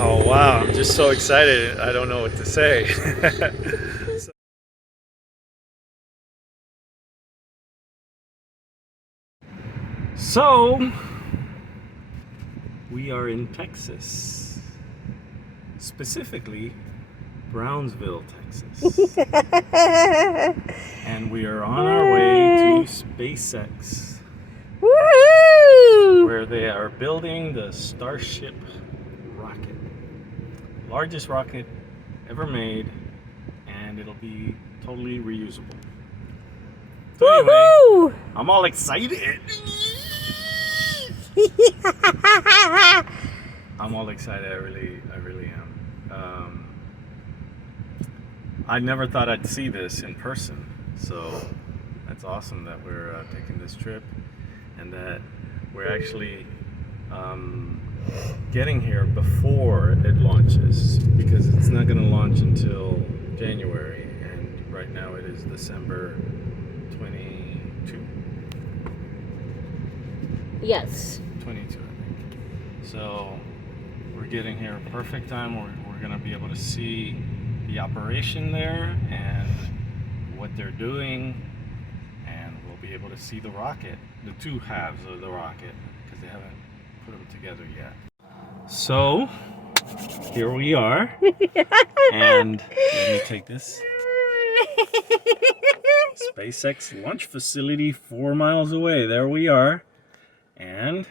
Oh wow, I'm just so excited. I don't know what to say. So, we are in Texas, specifically Brownsville, Texas. And we are on our way to SpaceX, Woohoo! where they are building the Starship rocket. Largest rocket ever made, and it'll be totally reusable. So anyway, I'm all excited. I'm all excited. I really am. I never thought I'd see this in person, so that's awesome that we're taking this trip, and that we're actually getting here before it launches, because it's not going to launch until January, and right now it is December 22. Yes. 22, I think. So we're getting here perfect time. We're going to be able to see the operation there and what they're doing, and we'll be able to see the rocket, the two halves of the rocket, because they haven't put them together yet. So here we are, and let me take this. SpaceX launch facility 4 miles away. There we are. And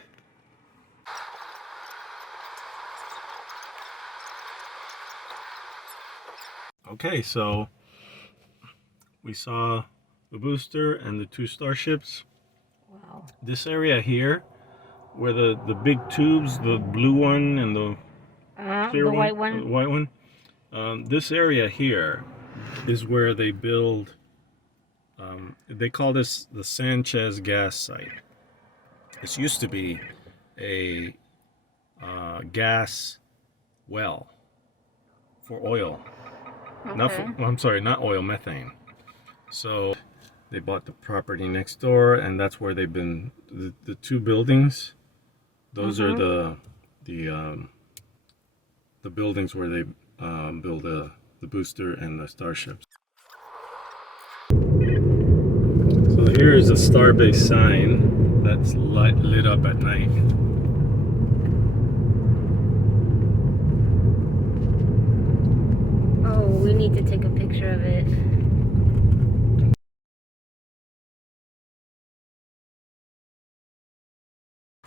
okay, so we saw the booster and the two Starships. Wow. This area here, where the big tubes, the blue one and the clear the one, white one. white one, this area here is where they build. They call this the Sanchez gas site. This used to be a gas well for oil. Okay. I'm sorry, not oil, methane. So they bought the property next door, and that's where they've been. The two buildings, those are the buildings where they build the booster and the Starships. So here is a Starbase sign that's lit up at night. Oh, we need to take a picture of it.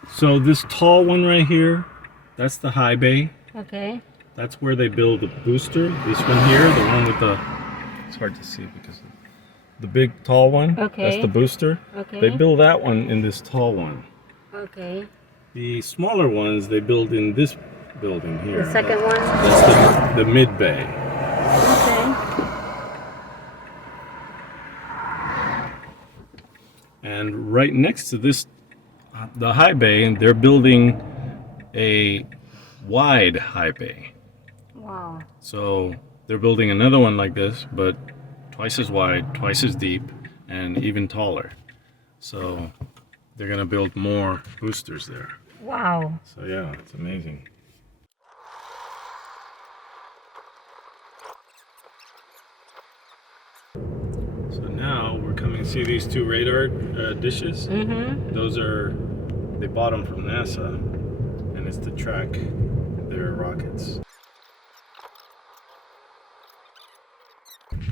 So this tall one right here, that's the high bay. Okay. That's where they build the booster. This one here, the one with the, it's hard to see because of the big tall one. Okay. That's the booster. Okay. They build that one in this tall one. Okay. The smaller ones they build in this building here. The second one? That's the mid bay. Okay. And right next to this, the high bay, they're building a wide high bay. Wow. So they're building another one like this, but twice as wide, twice as deep, and even taller. So they're gonna build more boosters there. Wow. So yeah, it's amazing. So now we're coming to see these two radar dishes. Mm-hmm. Those are, they bought them from NASA, and it's to track their rockets.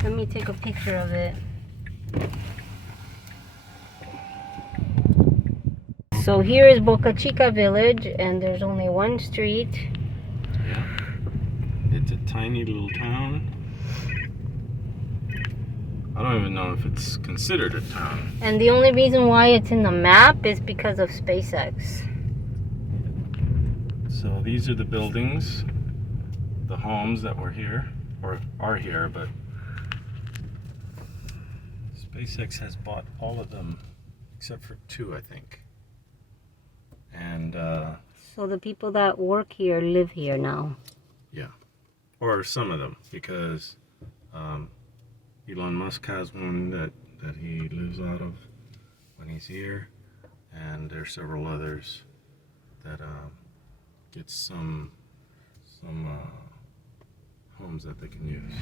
Let me take a picture of it. So here is Bocca Chica village, and there's only one street. Yeah. It's a tiny little town. I don't even know if it's considered a town. And the only reason why it's in the map is because of SpaceX. So these are the buildings, the homes that were here, or are here, but SpaceX has bought all of them except for two, I think. And So the people that work here live here now. yeah, or some of them, because Elon Musk has one that he lives out of when he's here, and there's several others that get some some homes that they can use.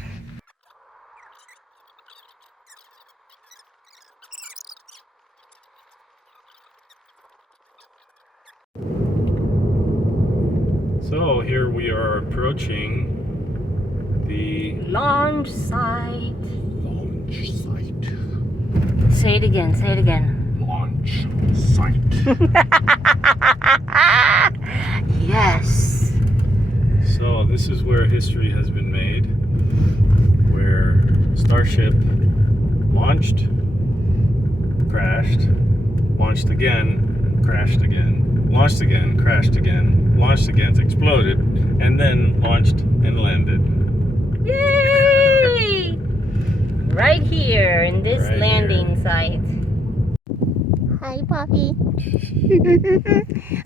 So here we are approaching the Launch site. launch site. Say it again, say it again. Launch site. Yes. So this is where history has been made, where Starship launched, crashed, launched again, crashed again, launched again, crashed again, launched again, exploded, and then launched and landed. Yay! Right here in this Right landing site. Hi, Poppy.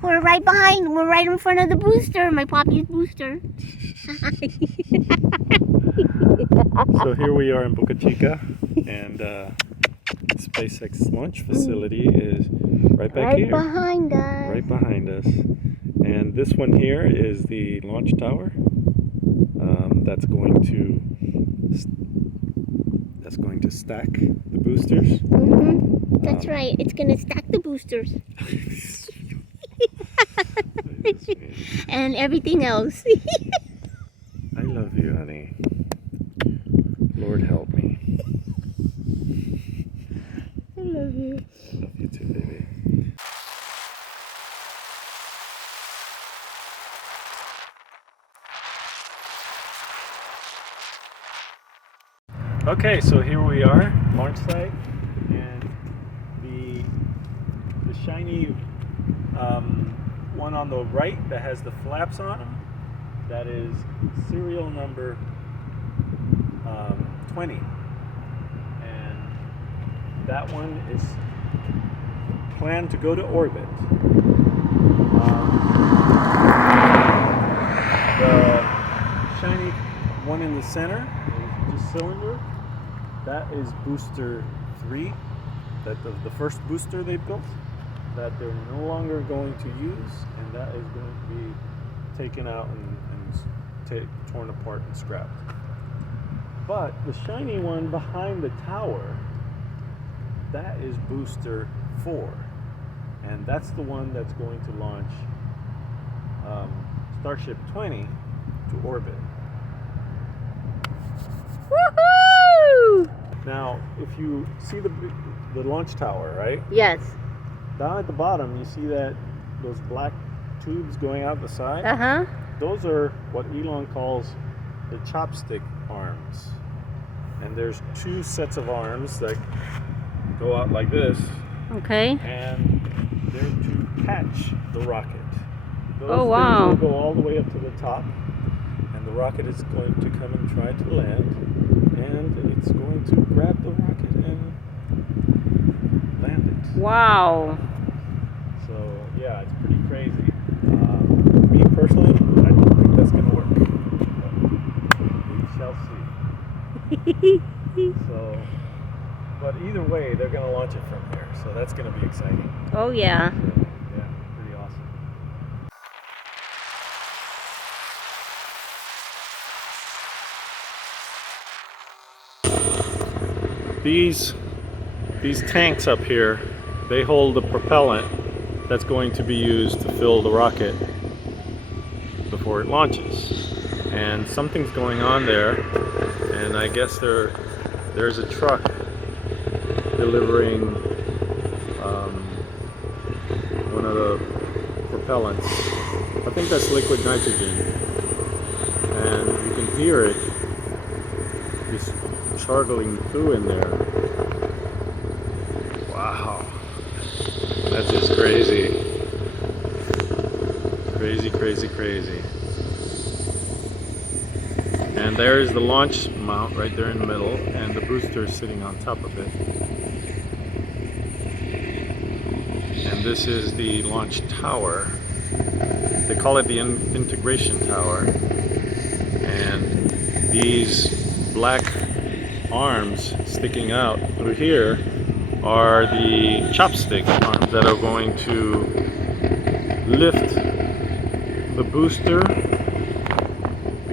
We're right behind. We're right in front of the booster. My Poppy's booster. So here we are in Bocca Chica, and SpaceX launch facility is right back here. Behind us. Right behind us. And this one here is the launch tower. That's going to stack the boosters. That's right. It's gonna stack the boosters and everything else. I love you, honey. Lord help me. I love you. I love you too, baby. Okay, so here we are, launch site, and the shiny one on the right that has the flaps on them, that is serial number 20, and that one is planned to go to orbit. The shiny one in the center is just cylinder. That is booster 3, that the first booster they built, that they're no longer going to use, and that is going to be taken out and torn apart and scrapped. But the shiny one behind the tower, that is booster 4, and that's the one that's going to launch Starship 20 to orbit. Woohoo! Now, if you see the launch tower, right? Yes. Down at the bottom, you see those black tubes going out the side? Uh-huh. Those are what Elon calls the chopstick arms. And there's 2 sets of arms that go out like this, Okay. and they're to catch the rocket. Those Oh, wow. things will go all the way up to the top, and the rocket is going to come and try to land, and it's going to grab the rocket and land it. Wow. So yeah, it's pretty crazy. Me personally, I don't think that's going to work. But we shall see. But either way, they're going to launch it from here. So that's going to be exciting. Oh, yeah. So, yeah, pretty awesome. These tanks up here, they hold the propellant that's going to be used to fill the rocket before it launches. And something's going on there, and I guess there's a truck delivering one of the propellants. I think that's liquid nitrogen, and you can hear it just charging through in there. Wow, that's just crazy. Crazy. And there's the launch mount right there in the middle, and the booster is sitting on top of it. And this is the launch tower. They call it the integration tower. And these black arms sticking out through here are the chopstick arms that are going to lift the booster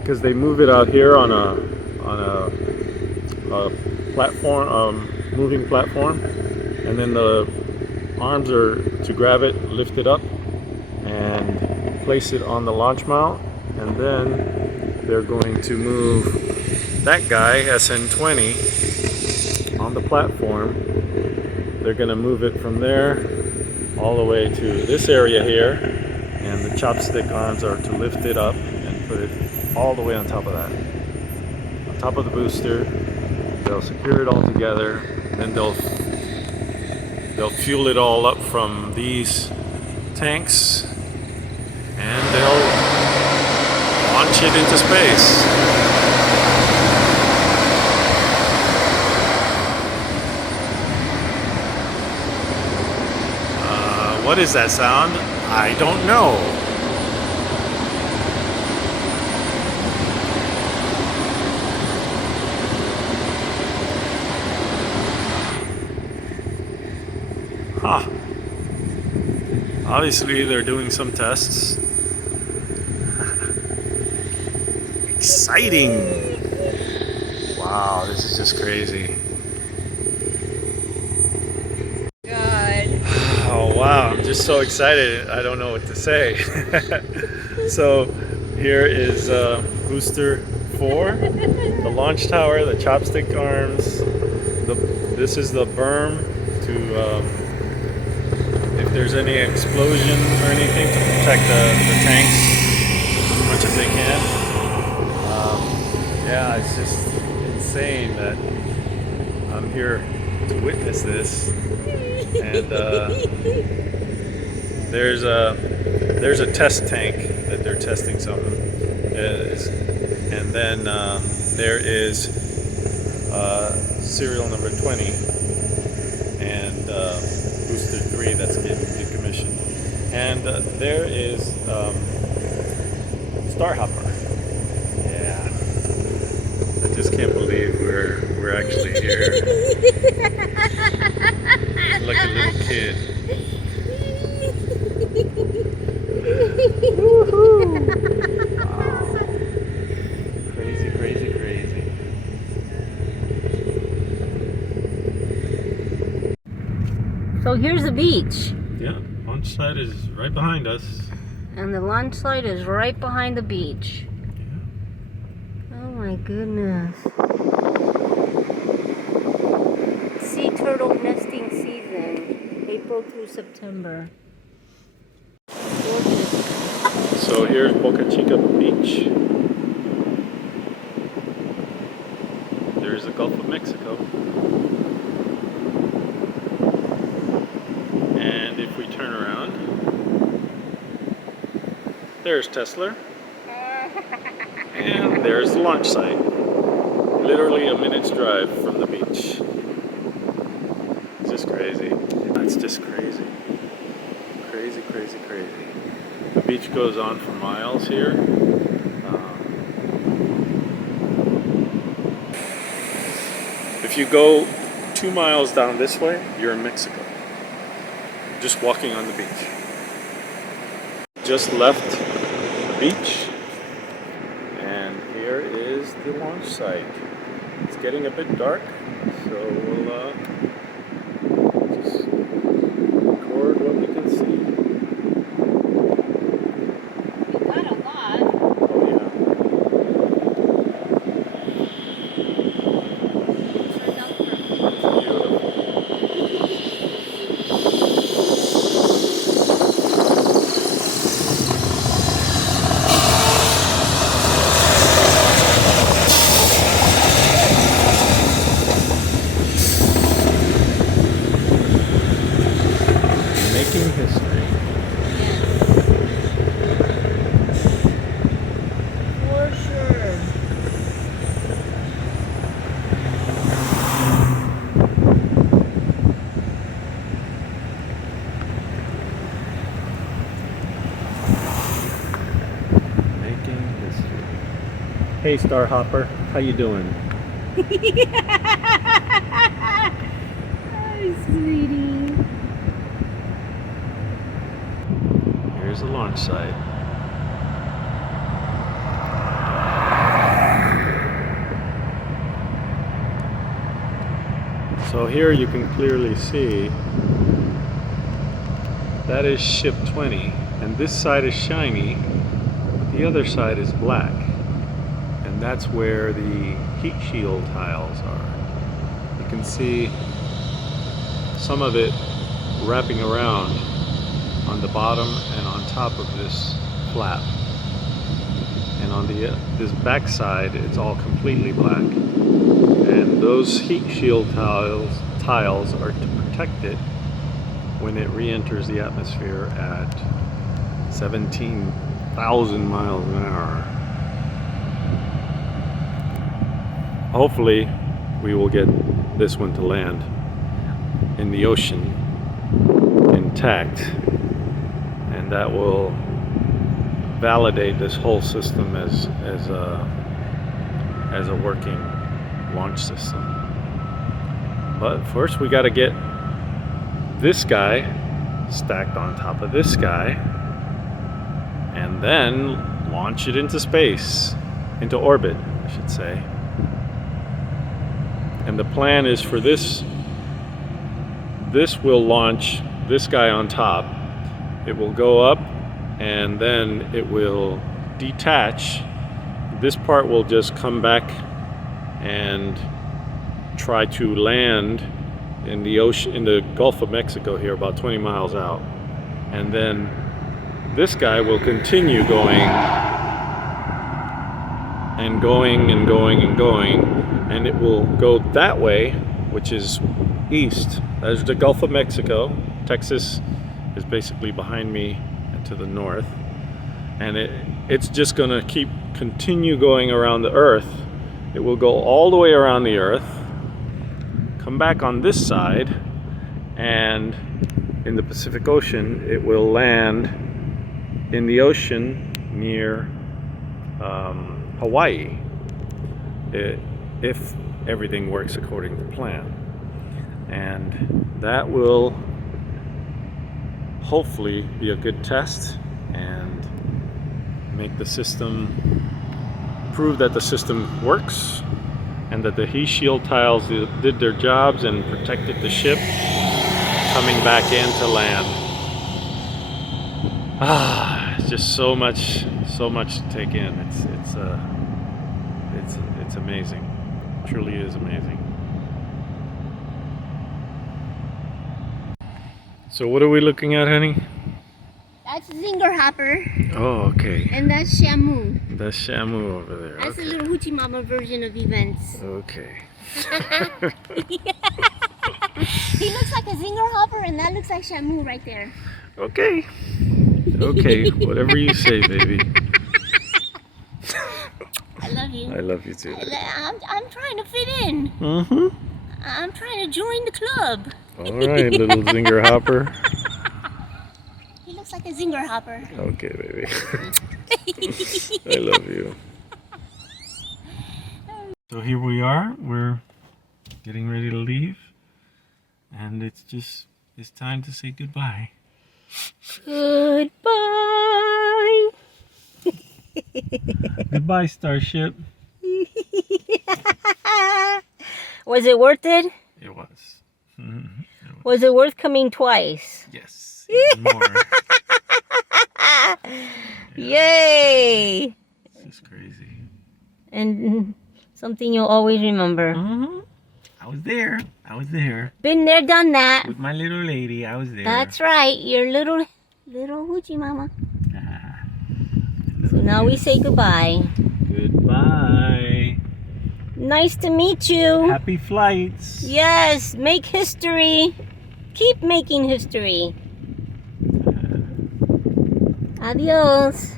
because they move it out here on a platform, moving platform, and then the arms are to grab it, lift it up, and place it on the launch mount, and then they're going to move that guy, SN20, on the platform. They're going to move it from there all the way to this area here, and the chopstick arms are to lift it up and put it all the way on top of that, on top of the booster. They'll secure it all together, and they'll fuel it all up from these tanks, and they'll launch it into space. What is that sound? I don't know. Huh. Obviously, they're doing some tests. Exciting! Wow, this is just crazy. Oh wow, I'm just so excited, I don't know what to say. So here is booster 4, the launch tower, the chopstick arms. This is the berm to, if there's any explosion or anything, to protect the tanks as much as they can. Yeah, it's just insane that I'm here to witness this. And there's a test tank that they're testing something, and then there is serial number 20 and booster 3 that's getting decommissioned, and there is Starhopper. Yeah, I just can't believe we're actually here. Like a little kid. Woohoo! Wow. Crazy, crazy, crazy. So here's the beach. Yeah, launch site is right behind us. And the launch site is right behind the beach. Yeah. Oh my goodness. Sea turtle nesting season, April through September. Gorgeous. So here's Bocca Chica Beach. There's the Gulf of Mexico. And if we turn around, there's Tesla. And there's the launch site. Literally a minute's drive from the beach. It's just crazy. It's just crazy. Crazy, crazy, crazy. The beach goes on for miles here. If you go 2 miles down this way, you're in Mexico. Just walking on the beach. Just left the beach. And here is the launch site. It's getting a bit dark, so we'll just record what we can see. We got a lot. Oh yeah. Beautiful. Making history. For sure. Making history. Hey Starhopper, how you doing? Hi, sweetie. Here's the launch site. So here you can clearly see that is ship 20, and this side is shiny, but the other side is black. And that's where the heat shield tiles are. You can see some of it wrapping around on the bottom and on top of this flap. And on this back side, it's all completely black. And those heat shield tiles are to protect it when it re-enters the atmosphere at 17,000 miles an hour. Hopefully, we will get this one to land in the ocean intact, and that will validate this whole system as a working launch system. But first we got to get this guy stacked on top of this guy and then launch it into space, into orbit I should say. And the plan is for this will launch this guy on top. It will go up and then it will detach. This part will just come back and try to land in the ocean, in the Gulf of Mexico here, about 20 miles out. And then this guy will continue going and going and going and going, and it will go that way, which is east. There's the Gulf of Mexico. Texas is basically behind me and to the north. And it's just gonna continue going around the Earth. It will go all the way around the Earth, come back on this side, and in the Pacific Ocean, it will land in the ocean near Hawaii, if everything works according to plan. And that will hopefully be a good test and make the system, prove that the system works and that the heat shield tiles did their jobs and protected the ship coming back in to land. It's just so much to take in. It's amazing. It truly is amazing. So what are we looking at, honey? That's Zinger Hopper. Oh, okay. And that's Shamu. That's Shamu over there. That's Okay. a little Hoochie Mama version of events. Okay. He looks like a Zinger Hopper, and that looks like Shamu right there. Okay. Okay, whatever you say, baby. I love you. I love you too. I'm trying to fit in. Mm-hmm. I'm trying to join the club. All right, little Zinger Hopper. He looks like a Zinger Hopper. Okay, baby. I love you. So here we are. We're getting ready to leave. And it's time to say goodbye. Goodbye. Goodbye, Starship. Was it worth it? It was. Mm-hmm. Was it worth coming twice? Yes. Even more. Yay! This is crazy. And something you'll always remember. Mm-hmm. I was there. Been there, done that. With my little lady, I was there. That's right, your little Hoochie Mama. Ah, So now we say goodbye. goodbye. Nice to meet you. Happy flights. Yes, make history. Keep making history. Adios.